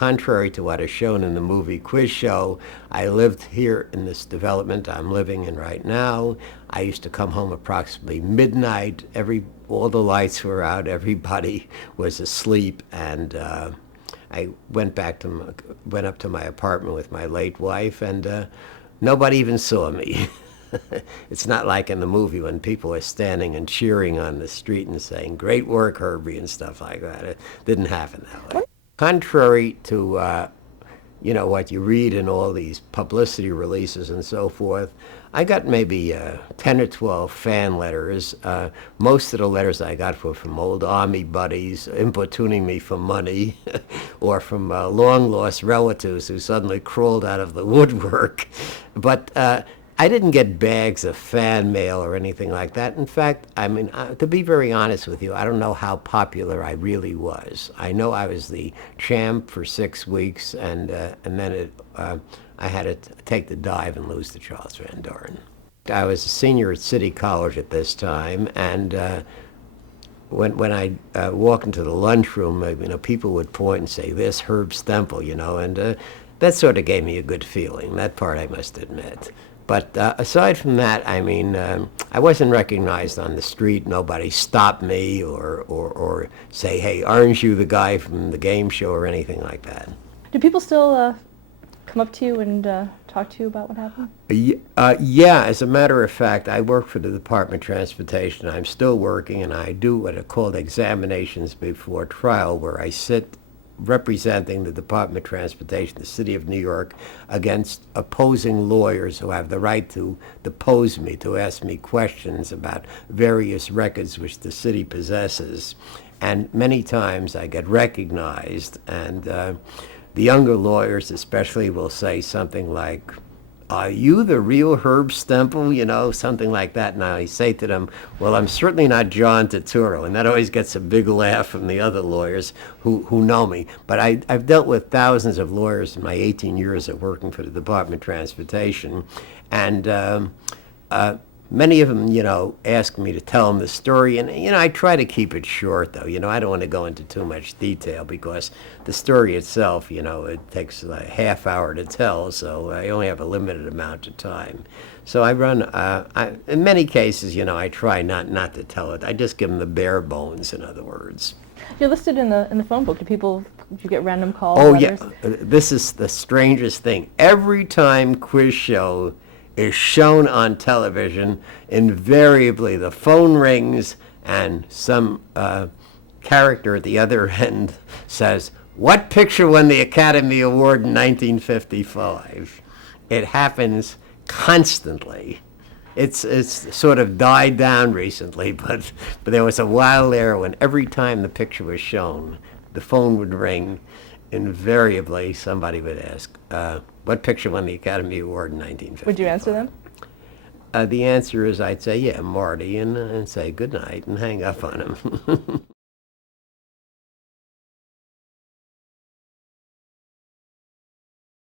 contrary to what is shown in the movie Quiz Show, I lived here in this development I'm living in right now. I used to come home approximately midnight. All the lights were out. Everybody was asleep, and I went up to my apartment with my late wife, and nobody even saw me. It's not like in the movie when people are standing and cheering on the street and saying, "Great work, Herbie," and stuff like that. It didn't happen that way. Contrary to what you read in all these publicity releases and so forth, I got maybe 10 or 12 fan letters. Most of the letters I got were from old Army buddies importuning me for money or from long-lost relatives who suddenly crawled out of the woodwork. But I didn't get bags of fan mail or anything like that. In fact, to be very honest with you, I don't know how popular I really was. I know I was the champ for 6 weeks, and then I had to take the dive and lose to Charles Van Doren. I was a senior at City College at this time, and when I walked into the lunchroom, people would point and say, "This Herb Stempel," and that sort of gave me a good feeling. That part I must admit. But aside from that, I wasn't recognized on the street. Nobody stopped me or say, "Hey, aren't you the guy from the game show?" or anything like that. Do people still come up to you and talk to you about what happened? Yeah, as a matter of fact, I work for the Department of Transportation. I'm still working, and I do what are called examinations before trial, where I sit representing the Department of Transportation, the City of New York, against opposing lawyers who have the right to depose me, to ask me questions about various records which the city possesses. And many times I get recognized, and the younger lawyers especially will say something like, "Are you the real Herb Stempel?" Something like that. And I say to them, "Well, I'm certainly not John Turturro," and that always gets a big laugh from the other lawyers who know me. But I've dealt with thousands of lawyers in my 18 years of working for the Department of Transportation, and many of them, ask me to tell them the story, and I try to keep it short, though. I don't want to go into too much detail because the story itself, it takes a half hour to tell, so I only have a limited amount of time. So I run. In many cases, I try not to tell it. I just give them the bare bones. In other words. You're listed in the phone book. Do you get random calls? Oh, letters? Yeah. This is the strangest thing. Every time Quiz Show is shown on television, invariably the phone rings and some character at the other end says, "What picture won the Academy Award in 1955? It happens constantly. It's sort of died down recently, but there was a while there when every time the picture was shown, the phone would ring. Invariably, somebody would ask, "What picture won the Academy Award in 1955? Would you answer them? The answer is I'd say, "Yeah, Marty," and say good night and hang up on him.